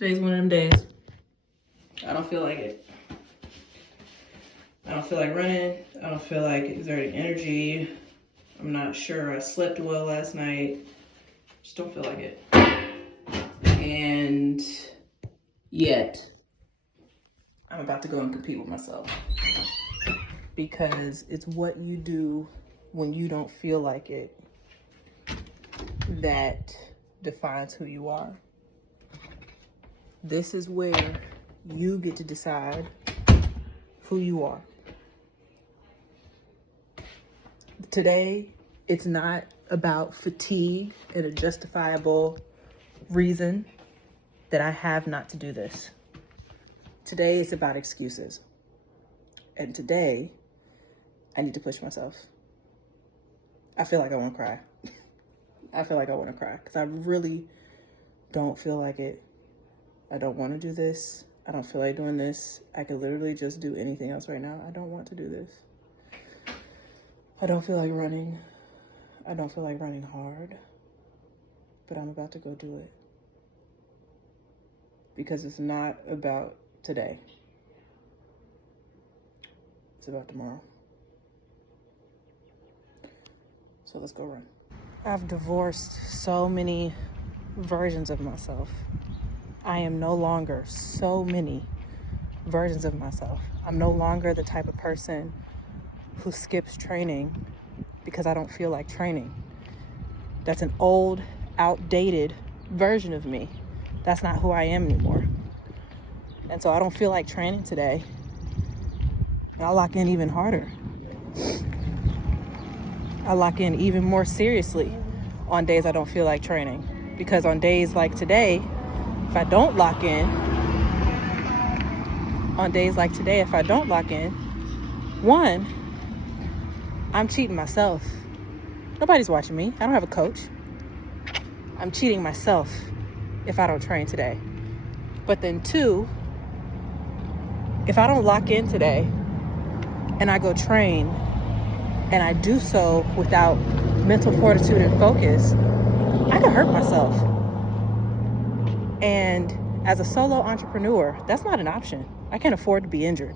Today's one of them days. I don't feel like it. I don't feel like running. I don't feel like exerting energy. I'm not sure I slept well last night. Just don't feel like it. And yet, I'm about to go and compete with myself. Because it's what you do when you don't feel like it that defines who you are. This is where you get to decide who you are. Today, it's not about fatigue and a justifiable reason that I have not to do this. Today, it's about excuses. And today, I need to push myself. I feel like I want to cry. I feel like I want to cry because I really don't feel like it. I don't want to do this. I don't feel like doing this. I could literally just do anything else right now. I don't want to do this. I don't feel like running. I don't feel like running hard. But I'm about to go do it. Because it's not about today. It's about tomorrow. So let's go run. I've divorced so many versions of myself. I am no longer so many versions of myself. I'm no longer the type of person who skips training because I don't feel like training. That's an old, outdated version of me. That's not who I am anymore. And so I don't feel like training today. And I lock in even harder. I lock in even more seriously on days I don't feel like training. Because on days like today, if I don't lock in, one, I'm cheating myself. Nobody's watching me. I don't have a coach. I'm cheating myself if I don't train today. But then two, if I don't lock in today and I go train and I do so without mental fortitude and focus, I could hurt myself. And as a solo entrepreneur, that's not an option. I can't afford to be injured.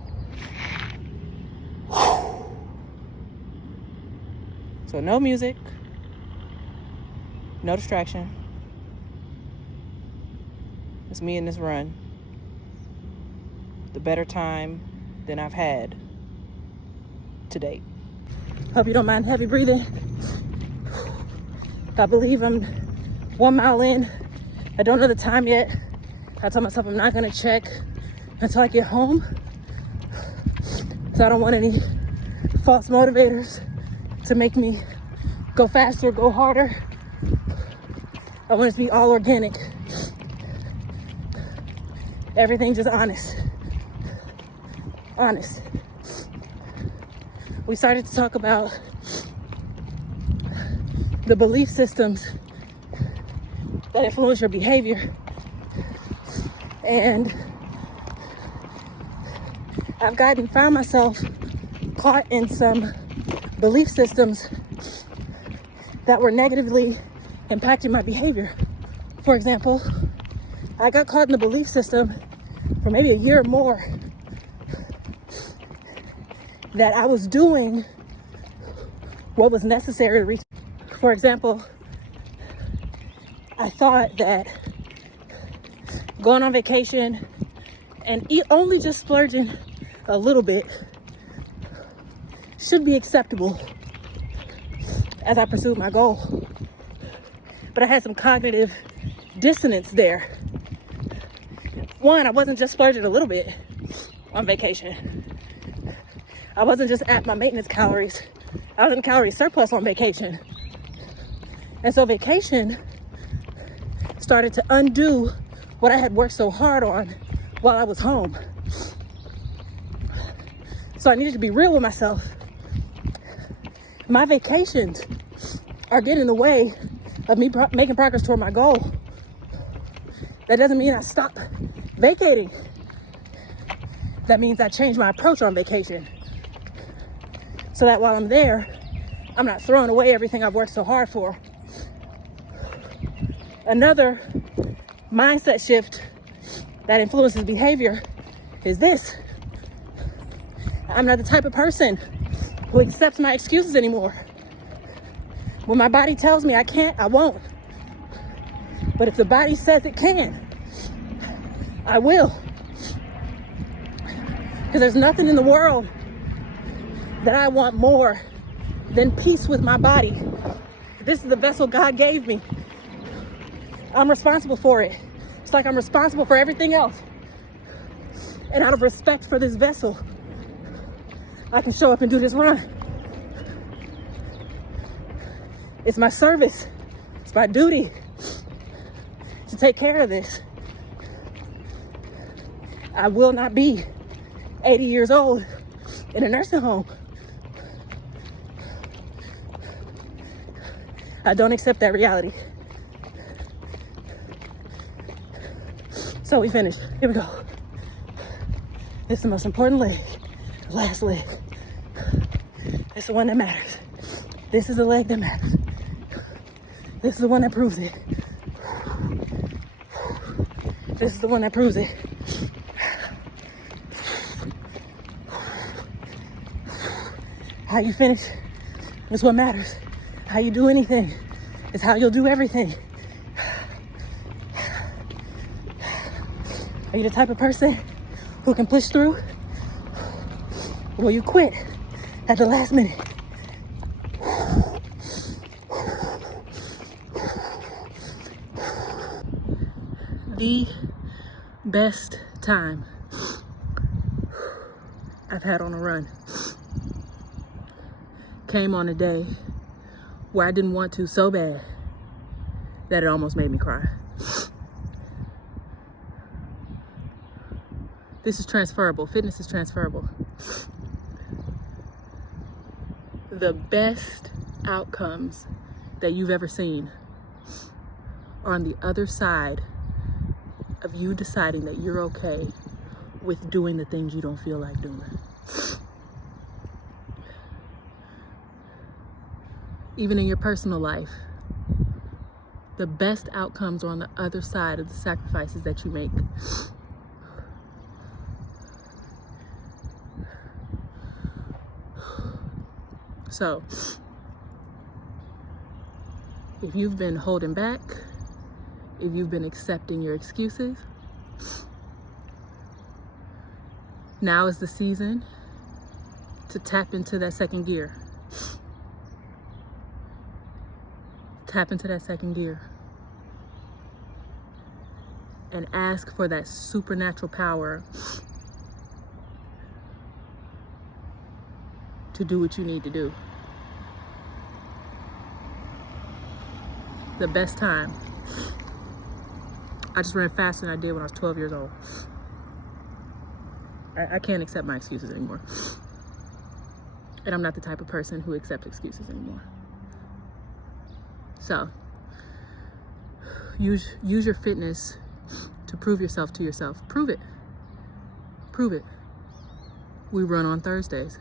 So no music, no distraction. It's me in this run. The better time than I've had to date. Hope you don't mind heavy breathing. I believe I'm 1 mile in. I don't know the time yet. I told myself I'm not gonna check until I get home. So I don't want any false motivators to make me go faster, go harder. I want it to be all organic. Everything just honest. Honest. We started to talk about the belief systems that influence your behavior. And I've found myself caught in some belief systems that were negatively impacting my behavior. For example, I got caught in the belief system for maybe a year or more that I was doing what was necessary to reach. For example, I thought that going on vacation and only just splurging a little bit should be acceptable as I pursued my goal. But I had some cognitive dissonance there. One, I wasn't just splurging a little bit on vacation. I wasn't just at my maintenance calories. I was in calorie surplus on vacation. And so vacation started to undo what I had worked so hard on while I was home. So I needed to be real with myself. My vacations are getting in the way of me making progress toward my goal. That doesn't mean I stop vacating. That means I change my approach on vacation. So that while I'm there, I'm not throwing away everything I've worked so hard for. Another mindset shift that influences behavior is this. I'm not the type of person who accepts my excuses anymore. When my body tells me I can't, I won't. But if the body says it can, I will. Because there's nothing in the world that I want more than peace with my body. This is the vessel God gave me. I'm responsible for it. It's like I'm responsible for everything else. And out of respect for this vessel, I can show up and do this run. It's my service. It's my duty to take care of this. I will not be 80 years old in a nursing home. I don't accept that reality. So we finished. Here we go. This is the most important leg. The last leg. It's the one that matters. This is the leg that matters. This is the one that proves it. This is the one that proves it. How you finish is what matters. How you do anything is how you'll do everything. Are you the type of person who can push through? Or will you quit at the last minute? The best time I've had on a run came on a day where I didn't want to so bad that it almost made me cry. This is transferable. Fitness is transferable. The best outcomes that you've ever seen are on the other side of you deciding that you're okay with doing the things you don't feel like doing. Even in your personal life, the best outcomes are on the other side of the sacrifices that you make. So, if you've been holding back, if you've been accepting your excuses, now is the season to tap into that second gear. Tap into that second gear and ask for that supernatural power to do what you need to do. The best time. I just ran faster than I did when I was 12 years old. I can't accept my excuses anymore. And I'm not the type of person who accepts excuses anymore. So, use your fitness to prove yourself to yourself. Prove it. Prove it. We run on Thursdays.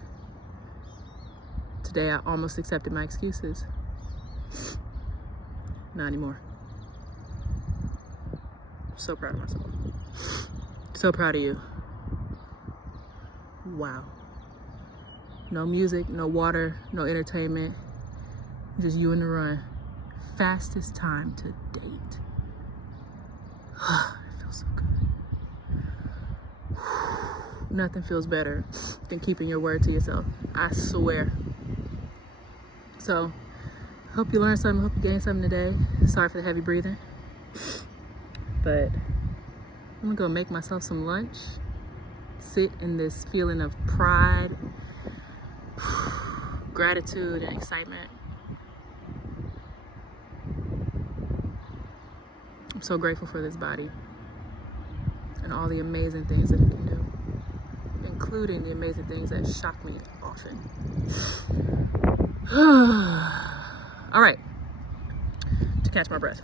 Today I almost accepted my excuses. Not anymore. So proud of myself. So proud of you. Wow. No music, no water, no entertainment. Just you and the run. Fastest time to date. It feels so good. Nothing feels better than keeping your word to yourself. I swear. So, hope you learned something, hope you gained something today. Sorry for the heavy breathing. But I'm gonna go make myself some lunch. Sit in this feeling of pride, gratitude, and excitement. I'm so grateful for this body and all the amazing things that it can do, including the amazing things that shock me often. All right, to catch my breath.